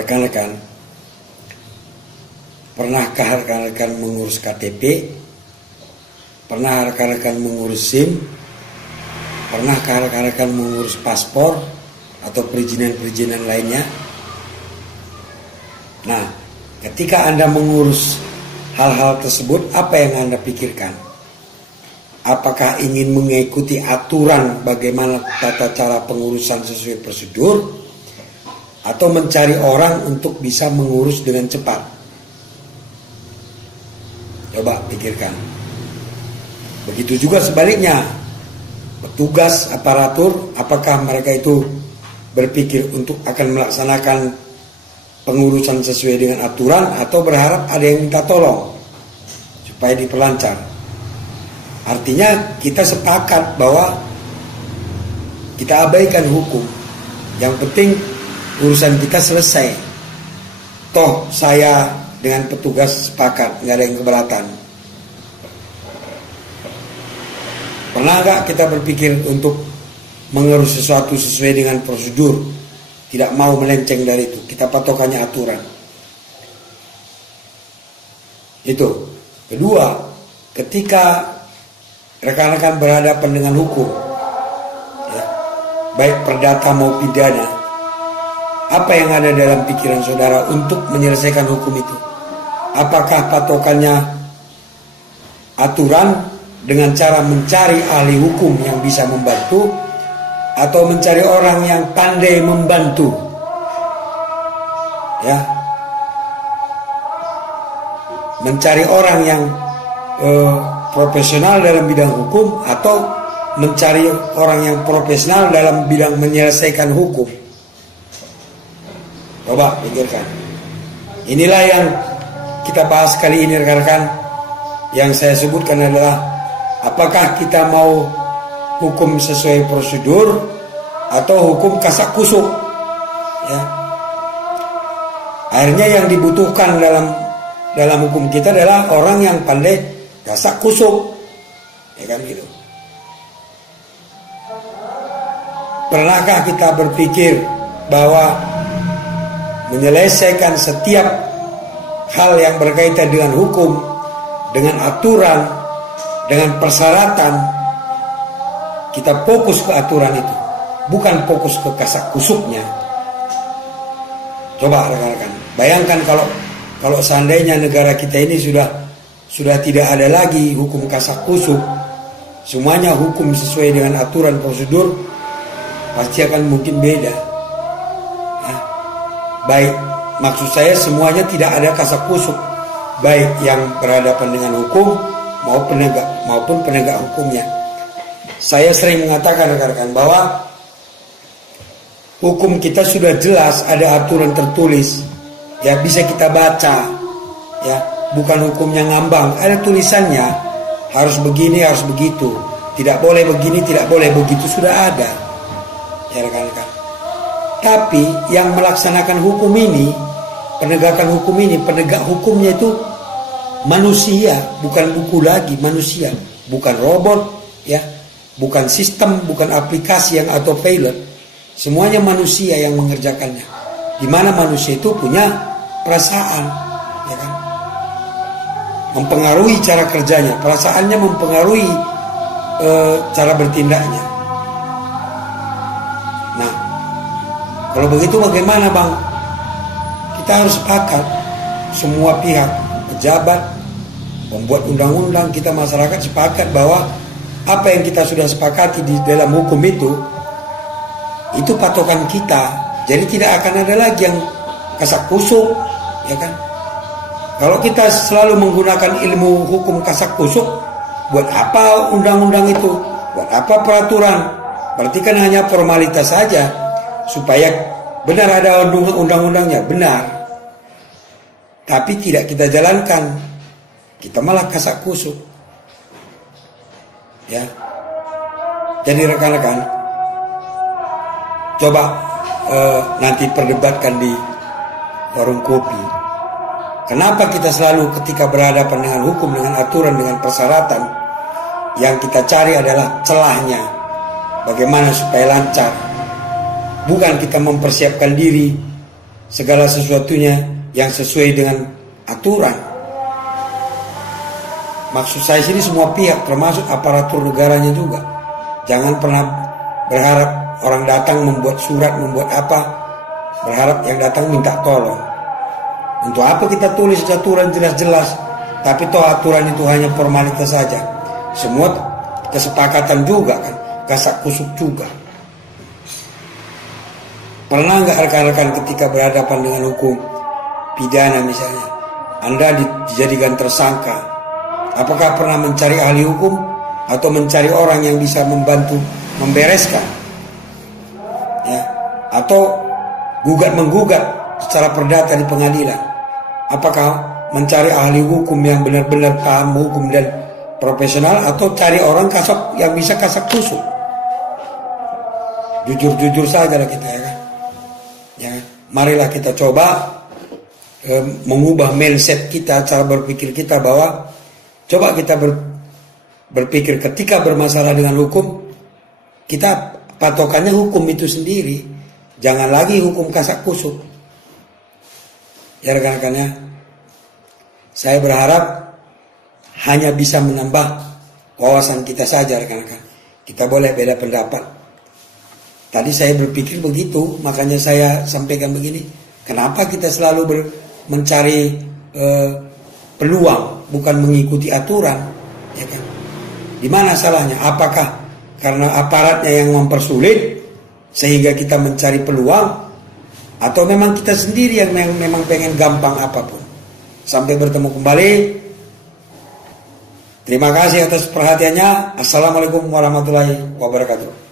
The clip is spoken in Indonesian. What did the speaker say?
rekan-rekan, pernahkah rekan-rekan mengurus KTP? Pernah rekan-rekan mengurus SIM? Pernahkah rekan-rekan mengurus paspor atau perizinan-perizinan lainnya? Nah, ketika Anda mengurus hal-hal tersebut, apa yang Anda pikirkan? Apakah ingin mengikuti aturan bagaimana tata cara pengurusan sesuai prosedur, atau mencari orang untuk bisa mengurus dengan cepat? Coba pikirkan. Begitu juga sebaliknya, petugas aparatur, apakah mereka itu berpikir untuk akan melaksanakan pengurusan sesuai dengan aturan, atau berharap ada yang minta tolong supaya diperlancar? Artinya kita sepakat bahwa kita abaikan hukum. Yang penting urusan kita selesai. Toh saya dengan petugas sepakat, nggak ada yang keberatan. Pernah nggak kita berpikir untuk mengurus sesuatu sesuai dengan prosedur, tidak mau melenceng dari itu? Kita patokannya aturan. Itu. Kedua, ketika rekan-rekan berhadapan dengan hukum, ya, baik perdata maupun pidana, apa yang ada dalam pikiran saudara untuk menyelesaikan hukum itu? Apakah patokannya aturan dengan cara mencari ahli hukum yang bisa membantu, atau mencari orang yang pandai membantu? Ya, mencari orang yang profesional dalam bidang hukum, atau mencari orang yang profesional dalam bidang menyelesaikan hukum? Coba pikirkan. Inilah yang kita bahas kali ini, rekan-rekan. Yang saya sebutkan adalah, apakah kita mau hukum sesuai prosedur atau hukum kasak kusuk? Ya. Akhirnya yang dibutuhkan dalam hukum kita adalah orang yang pandai kasak kusuk, ya kan gitu. Pernahkah kita berpikir bahwa menyelesaikan setiap hal yang berkaitan dengan hukum, dengan aturan, dengan persyaratan, kita fokus ke aturan itu, bukan fokus ke kasak kusuknya? Coba rekan-rekan, bayangkan kalau seandainya negara kita ini sudah tidak ada lagi hukum kasak kusuk, semuanya hukum sesuai dengan aturan prosedur, pasti akan mungkin beda. Ya. Baik, maksud saya semuanya tidak ada kasak kusuk, baik yang berhadapan dengan hukum maupun penegak hukumnya. Saya sering mengatakan, rekan-rekan, bahwa hukum kita sudah jelas, ada aturan tertulis, ya bisa kita baca, ya bukan hukumnya ngambang, ada tulisannya, harus begini, harus begitu, tidak boleh begini, tidak boleh begitu, sudah ada, ya rekan-rekan. Tapi yang melaksanakan hukum ini, penegakan hukum ini, penegak hukumnya itu manusia, bukan buku lagi, manusia, bukan robot, ya, bukan sistem, bukan aplikasi yang autopilot. Semuanya manusia yang mengerjakannya. Di mana manusia itu punya perasaan, ya kan? Mempengaruhi cara kerjanya, perasaannya mempengaruhi cara bertindaknya. Nah, kalau begitu bagaimana, Bang? Kita harus sepakat, semua pihak, pejabat, pembuat undang-undang, kita masyarakat sepakat bahwa apa yang kita sudah sepakati di dalam hukum itu patokan kita. Jadi tidak akan ada lagi yang kasak kusuk, ya kan? Kalau kita selalu menggunakan ilmu hukum kasak kusuk, buat apa undang-undang itu? Buat apa peraturan? Berarti kan hanya formalitas saja supaya benar ada undang-undangnya, benar. Tapi tidak kita jalankan, kita malah kasak kusuk. Ya. Jadi rekan-rekan, coba nanti perdebatkan di warung kopi. Kenapa kita selalu ketika berhadapan dengan hukum, dengan aturan, dengan persyaratan, yang kita cari adalah celahnya, bagaimana supaya lancar. Bukan kita mempersiapkan diri segala sesuatunya yang sesuai dengan aturan. Maksud saya sini semua pihak, termasuk aparatur negaranya juga. Jangan pernah berharap orang datang membuat surat, membuat apa, berharap yang datang minta tolong. Untuk apa kita tulis aturan jelas-jelas, tapi toh aturan itu hanya formalitas saja. Semua kesepakatan juga kan, kasak kusuk juga. Pernah nggak rekan-rekan ketika berhadapan dengan hukum pidana misalnya, Anda dijadikan tersangka, apakah pernah mencari ahli hukum atau mencari orang yang bisa membantu membereskan, ya, atau gugat-menggugat secara perdata di pengadilan? Apakah mencari ahli hukum yang benar-benar paham hukum dan profesional, atau cari orang yang bisa kasak kusuk? Jujur-jujur saja lah kita, ya kan? Ya, marilah kita coba mengubah mindset kita, cara berpikir kita, bahwa coba kita berpikir ketika bermasalah dengan hukum, kita patokannya hukum itu sendiri, jangan lagi hukum kasak kusuk. Ya rekan-rekannya, saya berharap hanya bisa menambah wawasan kita saja rekan-rekan. Kita boleh beda pendapat. Tadi saya berpikir begitu, makanya saya sampaikan begini. Kenapa kita selalu mencari peluang, bukan mengikuti aturan, ya kan? Di mana salahnya? Apakah karena aparatnya yang mempersulit sehingga kita mencari peluang, atau memang kita sendiri yang memang pengen gampang apapun? Sampai bertemu kembali. Terima kasih atas perhatiannya. Assalamualaikum warahmatullahi wabarakatuh.